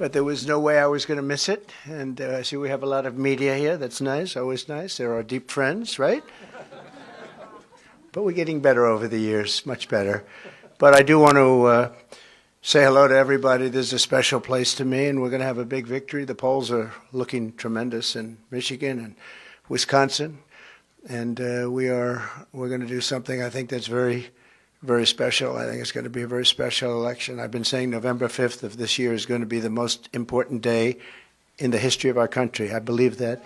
but there was no way I was going to miss it. And I see we have a lot of media here. That's nice, always nice. They're our deep friends, right? But we're getting better over the years, much better. But I do want to say hello to everybody. This is a special place to me, and we're going to have a big victory. The polls are looking tremendous in Michigan and Wisconsin, and we're going to do something I think that's very, very special. I think it's going to be a very special election. I've been saying November 5th of this year is going to be the most important day in the history of our country. I believe that.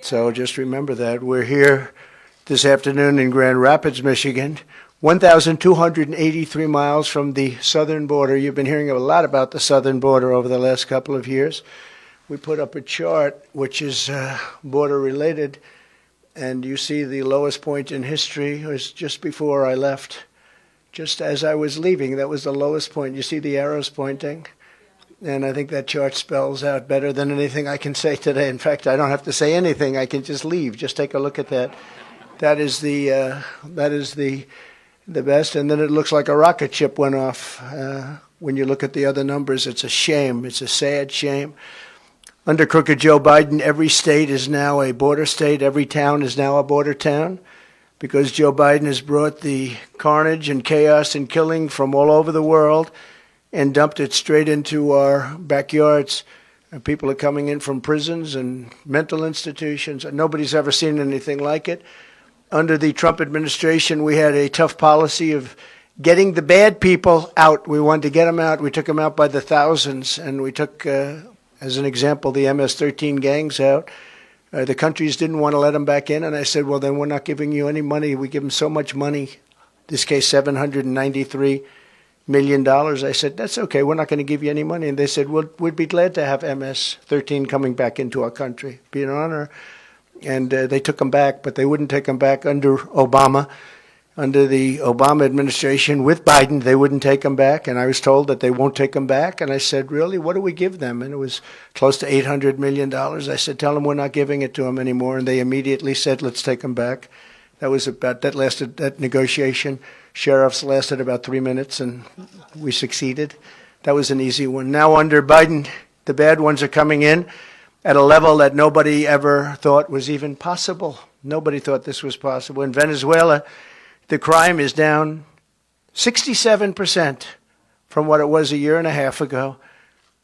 So just remember that. We're here this afternoon in Grand Rapids, Michigan, 1,283 miles from the southern border. You've been hearing a lot about the southern border over the last couple of years. We put up a chart which is border related, and you see the lowest point in history was just before I left. Just as I was leaving, that was the lowest point. You see the arrows pointing? And I think that chart spells out better than anything I can say today. In fact, I don't have to say anything. I can just leave. Just take a look at that. That is the best. And then it looks like a rocket ship went off. When you look at the other numbers, it's a shame. It's a sad shame. Under crooked Joe Biden, every state is now a border state. Every town is now a border town, because Joe Biden has brought the carnage and chaos and killing from all over the world and dumped it straight into our backyards. And people are coming in from prisons and mental institutions. Nobody's ever seen anything like it. Under the Trump administration, we had a tough policy of getting the bad people out. We wanted to get them out. We took them out by the thousands, and we took, as an example, the MS-13 gangs out. The countries didn't want to let them back in, and I said, well, then we're not giving you any money. We give them so much money, in this case $793 million. I said, that's okay. We're not going to give you any money. And they said, well, we'd be glad to have MS-13 coming back into our country. It'd be an honor. And they took them back, but they wouldn't take them back under Obama. Under the Obama administration with Biden, they wouldn't take them back. And I was told that they won't take them back. And I said, really, what do we give them? And it was close to $800 million. I said, tell them we're not giving it to them anymore. And they immediately said, let's take them back. That negotiation, sheriffs lasted about 3 minutes, and we succeeded. That was an easy one. Now under Biden, the bad ones are coming in at a level that nobody ever thought was even possible. Nobody thought this was possible. In Venezuela, the crime is down 67% from what it was a year and a half ago,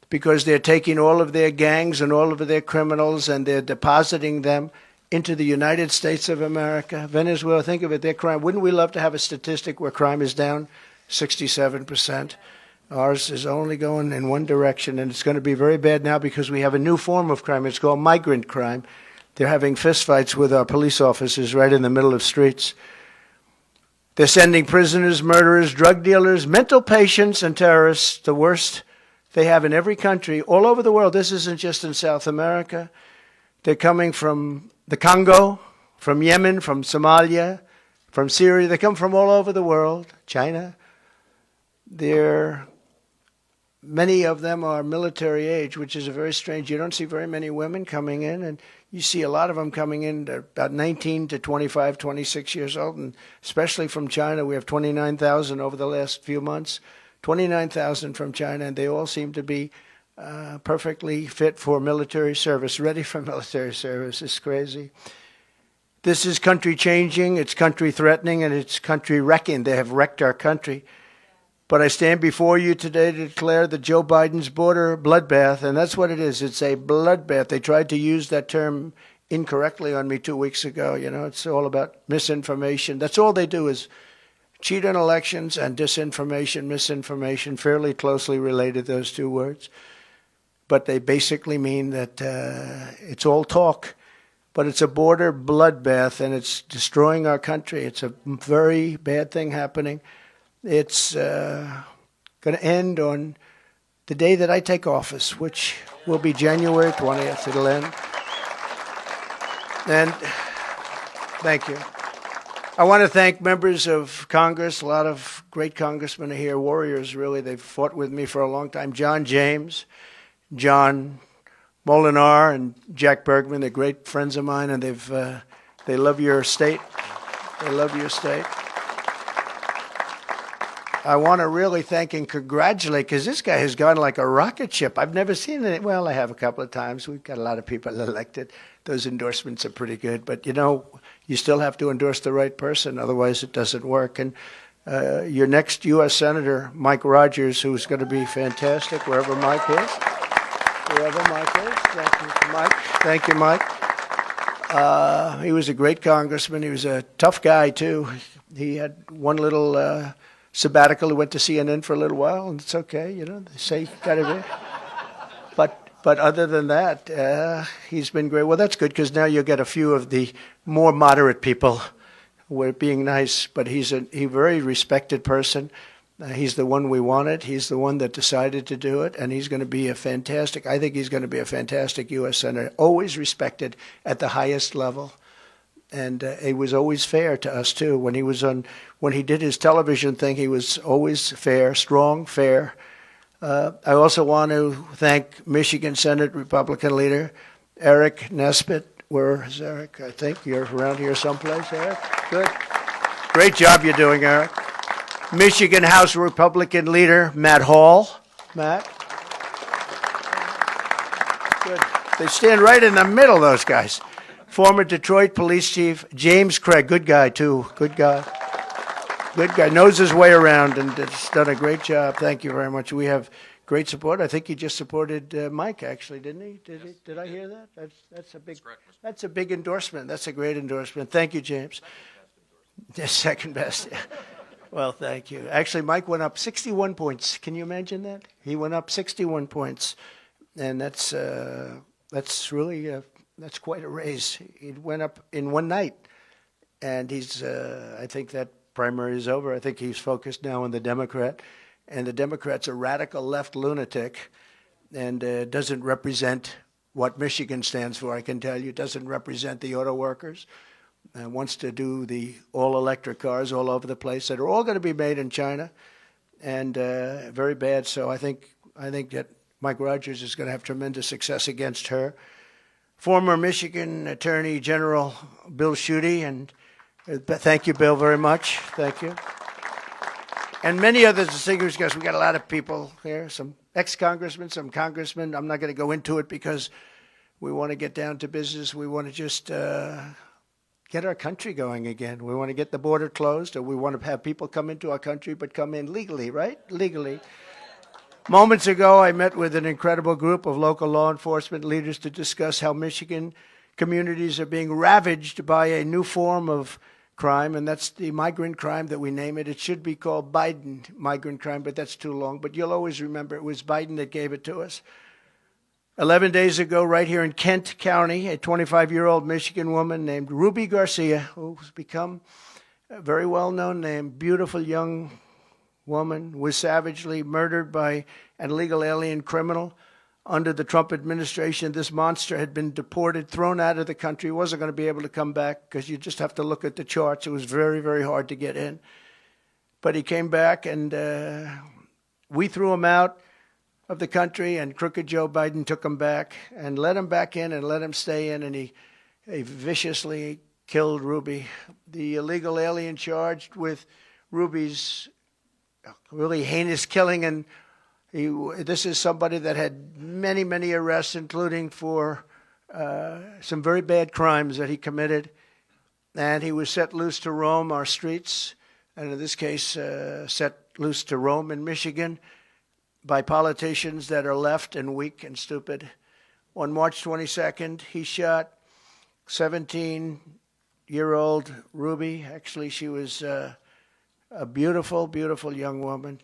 because they're taking all of their gangs and all of their criminals and they're depositing them into the United States of America. Venezuela, think of it, their crime. Wouldn't we love to have a statistic where crime is down 67%? Ours is only going in one direction, and it's going to be very bad now because we have a new form of crime. It's called migrant crime. They're having fistfights with our police officers right in the middle of streets. They're sending prisoners, murderers, drug dealers, mental patients, and terrorists, the worst they have in every country, all over the world. This isn't just in South America. They're coming from the Congo, from Yemen, from Somalia, from Syria. They come from all over the world, China. Many of them are military age, which is a very strange. You don't see very many women coming in, and you see a lot of them coming in about 19 to 25, 26 years old, and especially from China. We have 29,000 over the last few months, 29,000 from China, and they all seem to be perfectly fit for military service, ready for military service. It's crazy. This is country changing, it's country threatening, and it's country wrecking. They have wrecked our country. But I stand before you today to declare that Joe Biden's border bloodbath, and that's what it is. It's a bloodbath. They tried to use that term incorrectly on me 2 weeks ago. You know, it's all about misinformation. That's all they do is cheat on elections and disinformation, misinformation, fairly closely related, those two words. But they basically mean that it's all talk. But it's a border bloodbath, and it's destroying our country. It's a very bad thing happening. It's going to end on the day that I take office, which will be January 20th. It'll end. And thank you. I want to thank members of Congress. A lot of great congressmen are here, warriors, really. They've fought with me for a long time. John James, John Molinar, and Jack Bergman. They're great friends of mine, and they love your state. They love your state. I want to really thank and congratulate, because this guy has gone like a rocket ship. I've never seen it. Well, I have a couple of times. We've got a lot of people elected. Those endorsements are pretty good. But, you know, you still have to endorse the right person. Otherwise, it doesn't work. And your next U.S. Senator, Mike Rogers, who's going to be fantastic, wherever Mike is. Wherever Mike is. Thank you, Mike. Thank you, Mike. He was a great congressman. He was a tough guy, too. He had one little sabbatical. He went to CNN for a little while, and it's okay. You know, they say you got to be. But other than that, he's been great. Well, that's good, because now you'll get a few of the more moderate people who are being nice. But he's a very respected person. He's the one we wanted. He's the one that decided to do it, and he's going to be I think he's going to be a fantastic U.S. Senator, always respected at the highest level. And he was always fair to us, too. When he did his television thing, he was always fair, strong, fair. I also want to thank Michigan Senate Republican leader Eric Nesbitt. Where is Eric? I think you're around here someplace, Eric. Good. Great job you're doing, Eric. Michigan House Republican leader Matt Hall. Matt. Good. They stand right in the middle, those guys. Former Detroit Police Chief James Craig. Good guy, too. Good guy. Good guy. Knows his way around and has done a great job. Thank you very much. We have great support. I think he just supported Mike, actually, didn't he? Did I hear that? That's a big endorsement. That's a great endorsement. Thank you, James. Second best. Yeah. Well, thank you. Actually, Mike went up 61 points. Can you imagine that? He went up 61 points, and that's really that's quite a raise. He went up in one night, and he's. I think that primary is over. I think he's focused now on the Democrat, and the Democrat's a radical left lunatic, and doesn't represent what Michigan stands for. I can tell you, doesn't represent the auto workers. Wants to do the all-electric cars all over the place that are all going to be made in China, and very bad. So I think that Mike Rogers is going to have tremendous success against her. Former Michigan Attorney General Bill Schuette, and thank you, Bill, very much. Thank you. And many other distinguished guests. We got a lot of people here, some ex-congressmen, some congressmen. I'm not going to go into it because we want to get down to business. We want to just get our country going again. We want to get the border closed, or we want to have people come into our country, but come in legally, right? Legally. Moments ago, I met with an incredible group of local law enforcement leaders to discuss how Michigan communities are being ravaged by a new form of crime, and that's the migrant crime that we name it. It should be called Biden migrant crime, but that's too long. But you'll always remember it was Biden that gave it to us. 11 days ago, right here in Kent County, a 25-year-old Michigan woman named Ruby Garcia, who's become a very well-known name, beautiful young woman, was savagely murdered by an illegal alien criminal. Under the Trump administration, this monster had been deported, thrown out of the country, wasn't going to be able to come back because you just have to look at the charts. It was very, very hard to get in. But he came back, and we threw him out of the country, and crooked Joe Biden took him back and let him back in and let him stay in, and he viciously killed Ruby. The illegal alien charged with Ruby's really heinous killing, and this is somebody that had many, many arrests, including for some very bad crimes that he committed, and he was set loose to roam our streets, and in this case, set loose to roam in Michigan by politicians that are left and weak and stupid. On March 22nd, he shot 17-year-old Ruby. Actually, she was a beautiful, beautiful young woman.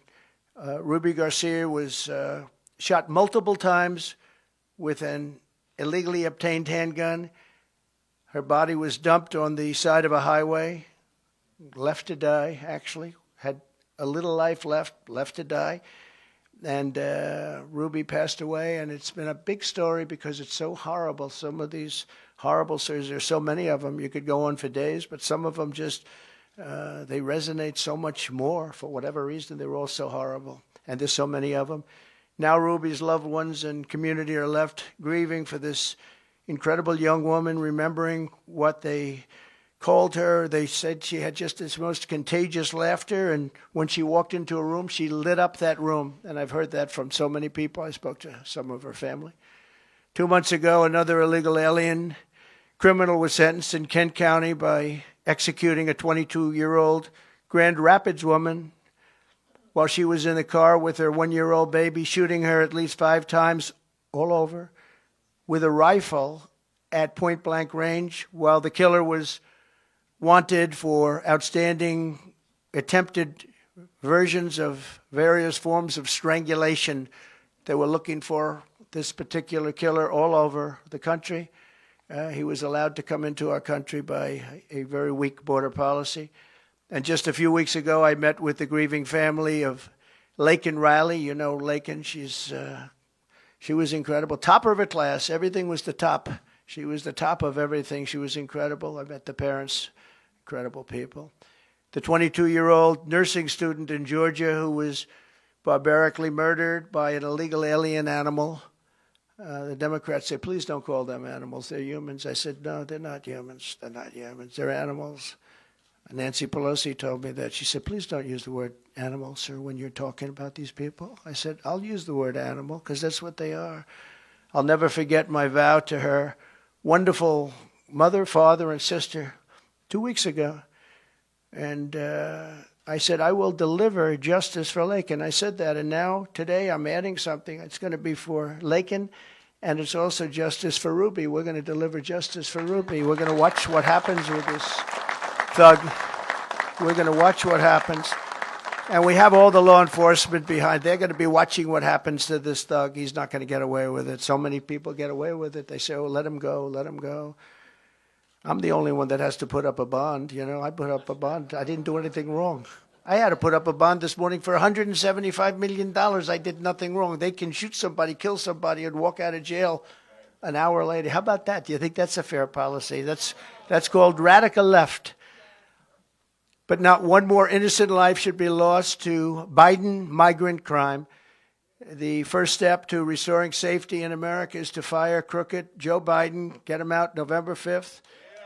Ruby Garcia was shot multiple times with an illegally obtained handgun. Her body was dumped on the side of a highway, left to die, actually. Had a little life left to die. And Ruby passed away, and it's been a big story because it's so horrible. Some of these horrible stories, there's so many of them, you could go on for days, but some of them just, they resonate so much more for whatever reason. They're all so horrible, and there's so many of them. Now Ruby's loved ones and community are left grieving for this incredible young woman, remembering what they called her. They said she had just this most contagious laughter, and when she walked into a room, she lit up that room. And I've heard that from so many people. I spoke to some of her family. 2 months ago, another illegal alien criminal was sentenced in Kent County by executing a 22-year-old Grand Rapids woman while she was in the car with her 1-year-old baby, shooting her at least 5 times all over with a rifle at point-blank range, while the killer was wanted for outstanding attempted versions of various forms of strangulation. They were looking for this particular killer all over the country. He was allowed to come into our country by a very weak border policy. And just a few weeks ago, I met with the grieving family of Laken Riley. You know Laken, she was incredible. Top of her class, everything was the top. She was the top of everything. She was incredible. I met the parents, incredible people. The 22-year-old nursing student in Georgia who was barbarically murdered by an illegal alien animal. The Democrats say, please don't call them animals. They're humans. I said, no, they're not humans. They're not humans. They're animals. Nancy Pelosi told me that. She said, please don't use the word animal, sir, when you're talking about these people. I said, I'll use the word animal because that's what they are. I'll never forget my vow to her wonderful mother, father, and sister 2 weeks ago. And I said, I will deliver justice for Laken. I said that, and now, today, I'm adding something. It's going to be for Laken, and it's also justice for Ruby. We're going to deliver justice for Ruby. We're going to watch what happens with this thug. We're going to watch what happens. And we have all the law enforcement behind. They're going to be watching what happens to this thug. He's not going to get away with it. So many people get away with it. They say, oh, let him go, let him go. I'm the only one that has to put up a bond. You know, I put up a bond. I didn't do anything wrong. I had to put up a bond this morning for $175 million. I did nothing wrong. They can shoot somebody, kill somebody, and walk out of jail an hour later. How about that? Do you think that's a fair policy? That's called radical left. But not one more innocent life should be lost to Biden migrant crime. The first step to restoring safety in America is to fire crooked Joe Biden, get him out November 5th,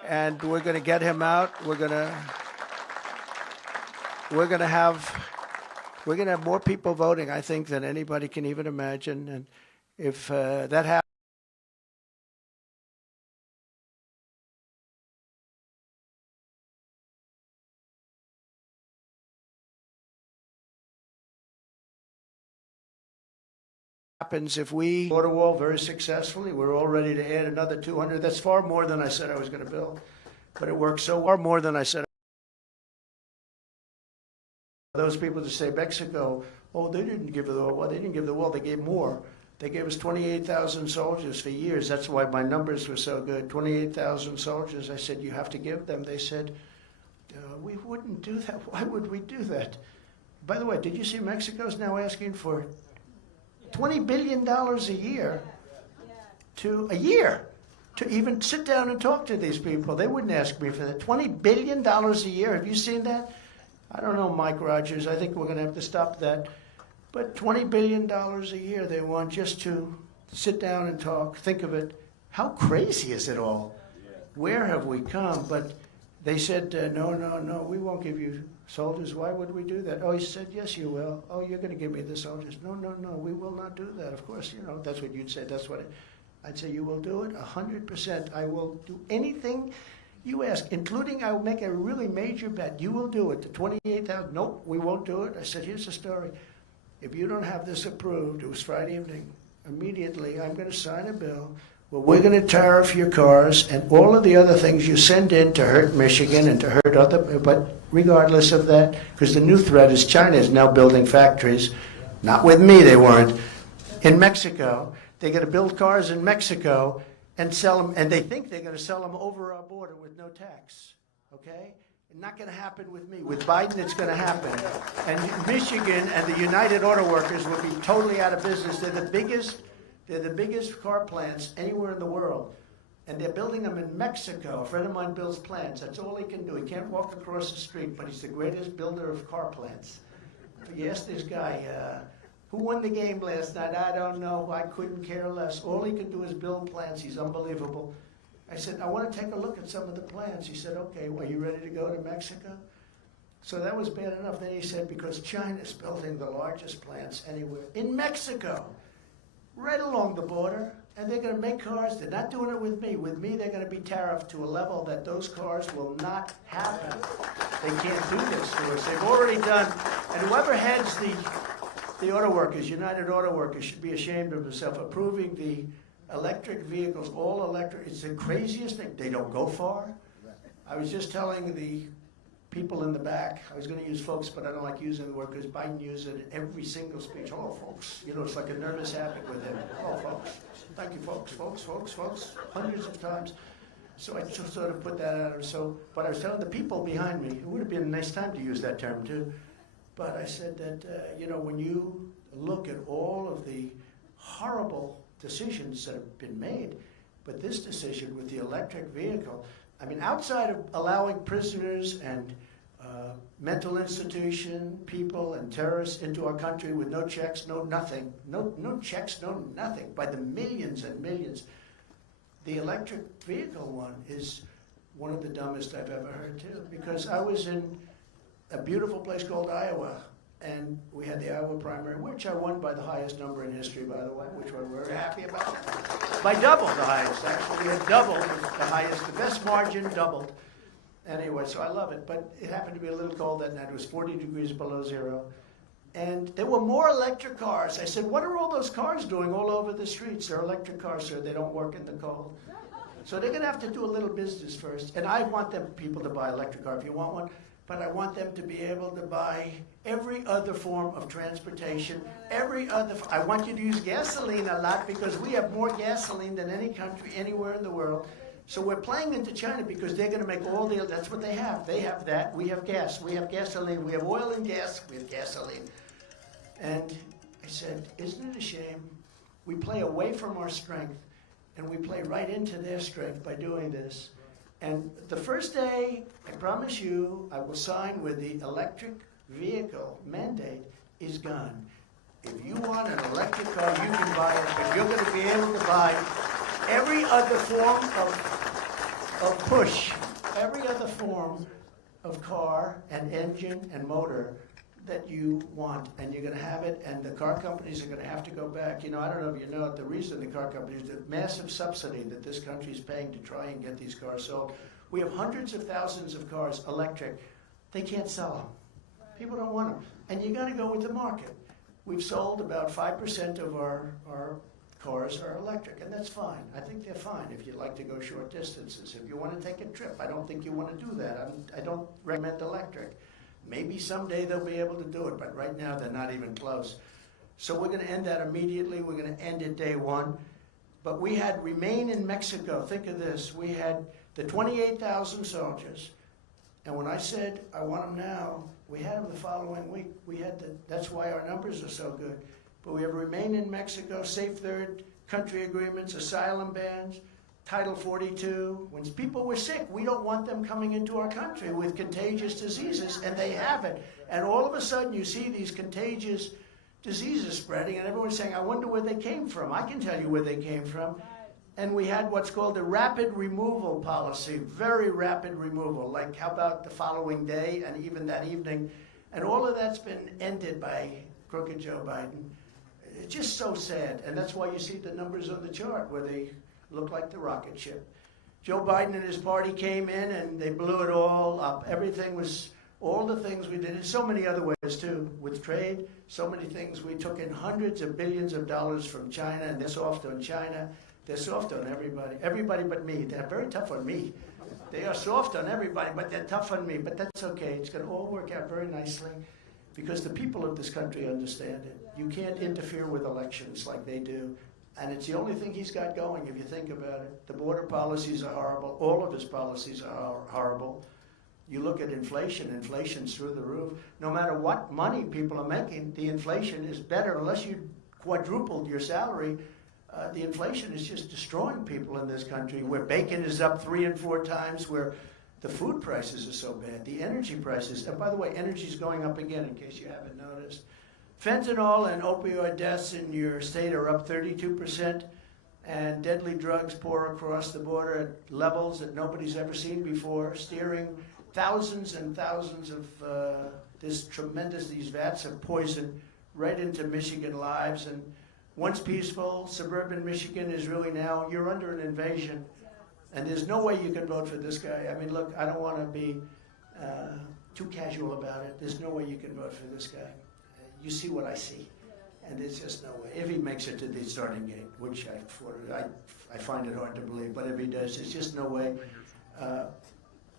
and we're going to get him out. We're going to have more people voting, I think, than anybody can even imagine. And if that happens, if we border wall very successfully, we're all ready to add another 200. That's far more than I said I was going to build, but it works so far more than I said. Those people that say Mexico, oh, they didn't give the wall. Well, they didn't give the wall. They gave more. They gave us 28,000 soldiers for years. That's why my numbers were so good. 28,000 soldiers. I said, you have to give them. They said, we wouldn't do that. Why would we do that? By the way, did you see Mexico's now asking for $20 billion a year to even sit down and talk to these people? They wouldn't ask me for that. $20 billion a year. Have you seen that? I don't know, Mike Rogers. I think we're going to have to stop that. But $20 billion a year they want just to sit down and talk. Think of it. How crazy is it all? Where have we come? But they said, no, we won't give you soldiers. Why would we do that? Oh, he said, yes, you will. Oh, you're going to give me the soldiers. No, we will not do that. Of course, that's what you'd say. That's what I'd say. You will do it 100%. I will do anything you ask, including I will make a really major bet. You will do it. The 28,000. Nope, we won't do it. I said, here's the story. If you don't have this approved, it was Friday evening, immediately I'm going to sign a bill where we're going to tariff your cars and all of the other things you send in to hurt Michigan and to hurt other, but regardless of that, because the new threat is China is now building factories, not with me, they weren't, in Mexico. They're going to build cars in Mexico and sell them, and they think they're going to sell them over our border with no tax, okay? Not going to happen with me. With Biden, it's going to happen. And Michigan and the United Auto Workers will be totally out of business. They're the biggest car plants anywhere in the world. And they're building them in Mexico. A friend of mine builds plants. That's all he can do. He can't walk across the street, but he's the greatest builder of car plants. You ask this guy, who won the game last night? I don't know. I couldn't care less. All he can do is build plants. He's unbelievable. I said, I want to take a look at some of the plans. He said, okay, well, are you ready to go to Mexico? So that was bad enough. Then he said, because China's building the largest plants anywhere in Mexico, right along the border, and they're going to make cars. They're not doing it with me. With me, they're going to be tariffed to a level that those cars will not happen. They can't do this to us. They've already done, and whoever heads the auto workers, United Auto Workers, should be ashamed of himself, approving the electric vehicles, all electric. It's the craziest thing. They don't go far. I was just telling the people in the back, I was going to use folks, but I don't like using the word because Biden uses it in every single speech. Hello, folks. You know, it's like a nervous habit with him. Hello, folks. Thank you, folks, folks, hundreds of times. So I just sort of put that out. So, but I was telling the people behind me, it would have been a nice time to use that term too. But I said that, you know, when you look at all of the horrible decisions that have been made, but this decision with the electric vehicle, I mean, outside of allowing prisoners and mental institution people and terrorists into our country with no checks, no nothing, no checks, no nothing, by the millions and millions, the electric vehicle one is one of the dumbest I've ever heard too. Because I was in a beautiful place called Iowa, and we had the Iowa primary, which I won by the highest number in history, by the way, which we're very happy about. By double the highest, actually. We had double the highest, the best margin, doubled. Anyway, so I love it. But it happened to be a little cold that night. It was 40 degrees below zero. And there were more electric cars. I said, what are all those cars doing all over the streets? They're electric cars, sir. They don't work in the cold. So they're going to have to do a little business first. And I want them people to buy electric car if you want one. But I want them to be able to buy every other form of transportation, I want you to use gasoline a lot because we have more gasoline than any country anywhere in the world. So we're playing into China because they're going to make all the, that's what they have. They have that, we have gas, we have gasoline, we have oil and gas, we have gasoline. And I said, isn't it a shame? We play away from our strength and we play right into their strength by doing this. And the first day, I promise you, I will sign with the electric vehicle mandate is gone. If you want an electric car, you can buy it, but you're going to be able to buy every other form of push, every other form of car and engine and motor that you want, and you're going to have it, and the car companies are going to have to go back. You know, I don't know if you know it, the reason the car companies, the massive subsidy that this country is paying to try and get these cars sold. We have hundreds of thousands of cars, electric. They can't sell them. People don't want them. And you got to go with the market. We've sold about 5% of our cars are electric, and that's fine. I think they're fine if you like to go short distances. If you want to take a trip, I don't think you want to do that. I don't recommend electric. Maybe someday they'll be able to do it, but right now they're not even close. So we're going to end that immediately. We're going to end it day one. But we had remain in Mexico. Think of this. We had the 28,000 soldiers. And when I said, I want them now, we had them the following week. That's why our numbers are so good. But we have remain in Mexico, safe third country agreements, asylum bans, Title 42. When people were sick, we don't want them coming into our country with contagious diseases, and they have it. And all of a sudden, you see these contagious diseases spreading, and everyone's saying, I wonder where they came from. I can tell you where they came from. And we had what's called a rapid removal policy, very rapid removal, like how about the following day and even that evening. And all of that's been ended by crooked Joe Biden. It's just so sad, and that's why you see the numbers on the chart where they look like the rocket ship. Joe Biden and his party came in and they blew it all up. Everything was, all the things we did in so many other ways too, with trade, so many things. We took in hundreds of billions of dollars from China, and they're soft on China. They're soft on everybody but me. They're very tough on me. They are soft on everybody, but they're tough on me. But that's okay. It's going to all work out very nicely because the people of this country understand it. You can't interfere with elections like they do. And it's the only thing he's got going, if you think about it. The border policies are horrible. All of his policies are horrible. You look at inflation, inflation's through the roof. No matter what money people are making, the inflation is better. Unless you quadrupled your salary, the inflation is just destroying people in this country, where bacon is up 3 and 4 times, where the food prices are so bad, the energy prices. And by the way, energy's going up again, in case you haven't noticed. Fentanyl and opioid deaths in your state are up 32%, and deadly drugs pour across the border at levels that nobody's ever seen before, steering thousands and thousands of these vats of poison right into Michigan lives. And once peaceful, suburban Michigan is really now, you're under an invasion. And there's no way you can vote for this guy. I mean, look, I don't want to be too casual about it. There's no way you can vote for this guy. You see what I see. And there's just no way. If he makes it to the starting gate, which I find it hard to believe, but if he does, there's just no way.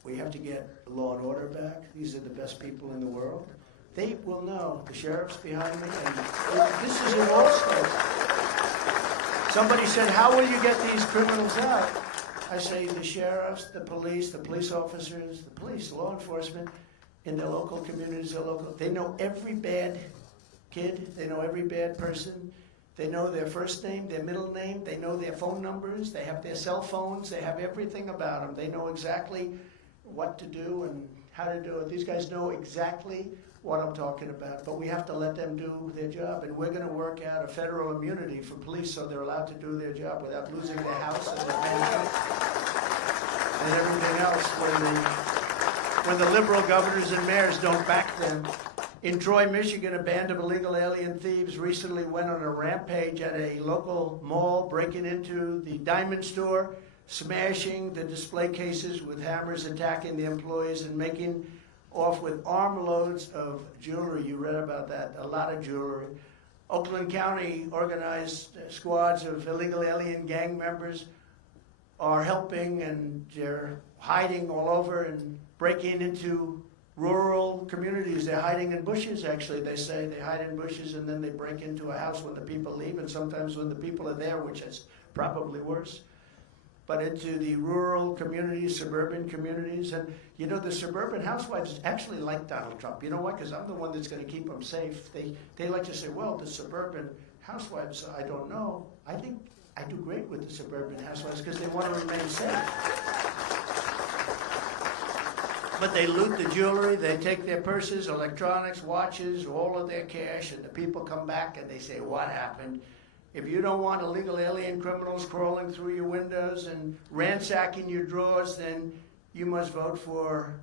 We have to get law and order back. These are the best people in the world. They will know. The sheriff's behind me, and this is in all states. Somebody said, how will you get these criminals out? I say the sheriffs, the police officers, the police, law enforcement, in their local communities, they know every bad kid, they know every bad person, they know their first name, their middle name, they know their phone numbers, they have their cell phones, they have everything about them. They know exactly what to do and how to do it. These guys know exactly what I'm talking about, but we have to let them do their job, and we're going to work out a federal immunity for police so they're allowed to do their job without losing their house and their mansion and everything else when the liberal governors and mayors don't back them. In Troy, Michigan, a band of illegal alien thieves recently went on a rampage at a local mall, breaking into the diamond store, smashing the display cases with hammers, attacking the employees, and making off with armloads of jewelry. You read about that, a lot of jewelry. Oakland County organized squads of illegal alien gang members are helping, and they're hiding all over and breaking into rural communities. They're hiding in bushes, actually. They say they hide in bushes and then they break into a house when the people leave, and sometimes when the people are there, which is probably worse. But into the rural communities, suburban communities. And you know, the suburban housewives actually like Donald Trump. You know why? Because I'm the one that's going to keep them safe. They like to say, well, the suburban housewives, I don't know. I think I do great with the suburban housewives because they want to remain safe. But they loot the jewelry, they take their purses, electronics, watches, all of their cash, and the people come back and they say, what happened? If you don't want illegal alien criminals crawling through your windows and ransacking your drawers, then you must vote for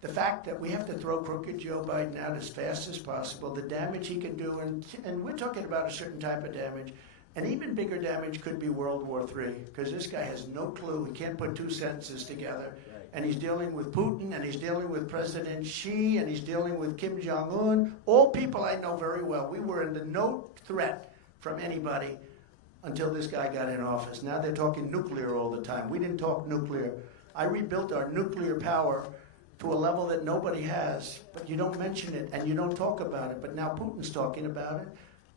the fact that we have to throw crooked Joe Biden out as fast as possible, the damage he can do, and we're talking about a certain type of damage. And even bigger damage could be World War III, because this guy has no clue. He can't put two sentences together. And he's dealing with Putin, and he's dealing with President Xi, and he's dealing with Kim Jong-un, all people I know very well. We were under no threat from anybody until this guy got in office. Now they're talking nuclear all the time. We didn't talk nuclear. I rebuilt our nuclear power to a level that nobody has, but you don't mention it, and you don't talk about it. But now Putin's talking about it.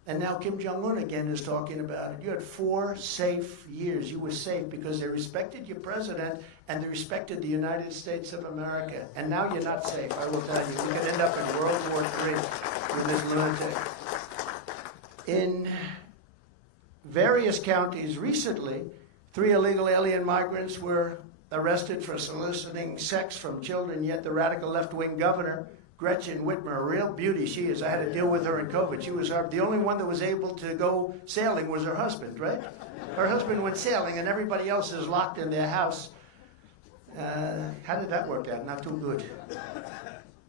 And now Kim Jong-un again is talking about it. You had 4 safe years. You were safe because they respected your president and they respected the United States of America. And now you're not safe, I will tell you. You could end up in World War III with this lunatic. In various counties recently, 3 illegal alien migrants were arrested for soliciting sex from children, yet the radical left-wing governor, Gretchen Whitmer, a real beauty she is. I had to deal with her in COVID. She was the only one that was able to go sailing was her husband, right? Her husband went sailing and everybody else is locked in their house. How did that work out? Not too good.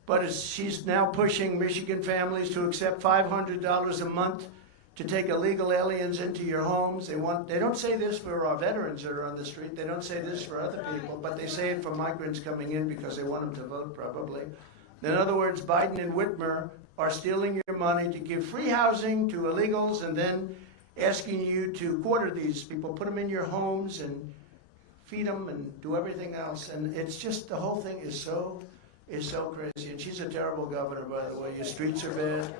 But she's now pushing Michigan families to accept $500 a month to take illegal aliens into your homes. They don't say this for our veterans that are on the street. They don't say this for other people, but they say it for migrants coming in because they want them to vote, probably. In other words, Biden and Whitmer are stealing your money to give free housing to illegals and then asking you to quarter these people, put them in your homes and feed them and do everything else. And it's just, the whole thing is so crazy. And she's a terrible governor, by the way. Your streets are bad.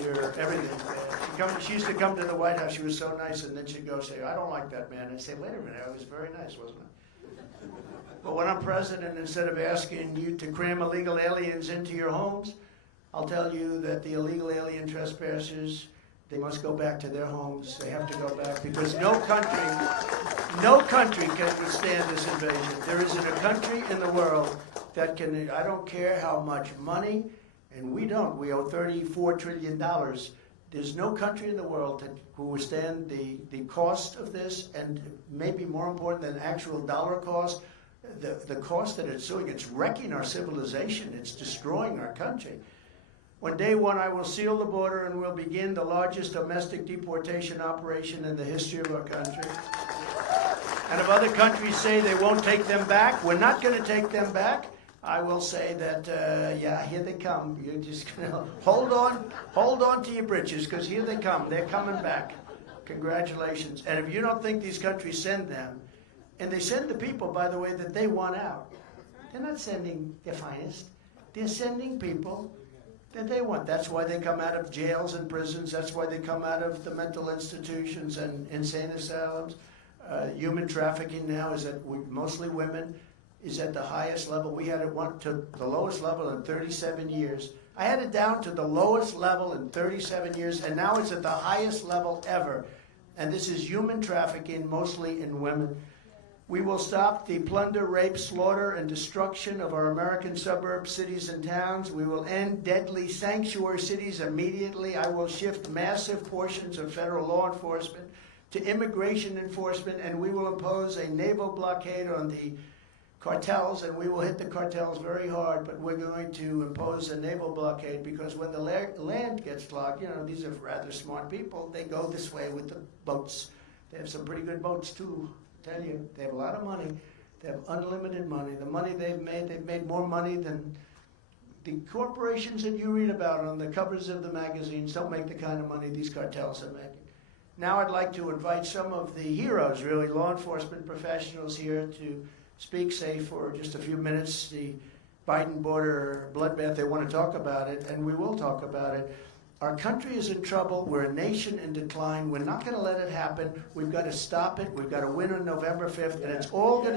Your everything's bad. She used to come to the White House. She was so nice, and then she'd go say, I don't like that man. I'd say, wait a minute, I was very nice, wasn't I? But when I'm president, instead of asking you to cram illegal aliens into your homes, I'll tell you that the illegal alien trespassers, they must go back to their homes. They have to go back because no country can withstand this invasion. There isn't a country in the world that can, I don't care how much money, and we don't. We owe $34 trillion There's no country in the world who will withstand the cost of this, and maybe more important than actual dollar cost, the cost that it's doing. It's wrecking our civilization. It's destroying our country. On day one, I will seal the border and we'll begin the largest domestic deportation operation in the history of our country. And if other countries say they won't take them back, we're not going to take them back. I will say that, yeah, here they come. You're just going to hold on to your britches, because here they come. They're coming back. Congratulations. And if you don't think these countries send them, and they send the people, by the way, that they want out, they're not sending their finest. They're sending people that they want. That's why they come out of jails and prisons. That's why they come out of the mental institutions and insane asylums. Human trafficking now is at mostly women, is at the highest level. We had it to the lowest level in 37 years. I had it down to the lowest level in 37 years, and now it's at the highest level ever. And this is human trafficking, mostly in women. We will stop the plunder, rape, slaughter, and destruction of our American suburbs, cities, and towns. We will end deadly sanctuary cities immediately. I will shift massive portions of federal law enforcement to immigration enforcement, and we will impose a naval blockade on the cartels, and we will hit the cartels very hard, but we're going to impose a naval blockade, because when the land gets clogged, you know, these are rather smart people, they go this way with the boats. They have some pretty good boats too. Tell you, they have a lot of money. They have unlimited money. The money they've made more money than the corporations that you read about on the covers of the magazines. Don't make the kind of money these cartels are making. Now I'd like to invite some of the heroes, really, law enforcement professionals here to speak, say, for just a few minutes, the Biden border bloodbath. They want to talk about it, and we will talk about it. Our country is in trouble. We're a nation in decline. We're not going to let it happen. We've got to stop it. We've got to win on November 5th, and it's all going to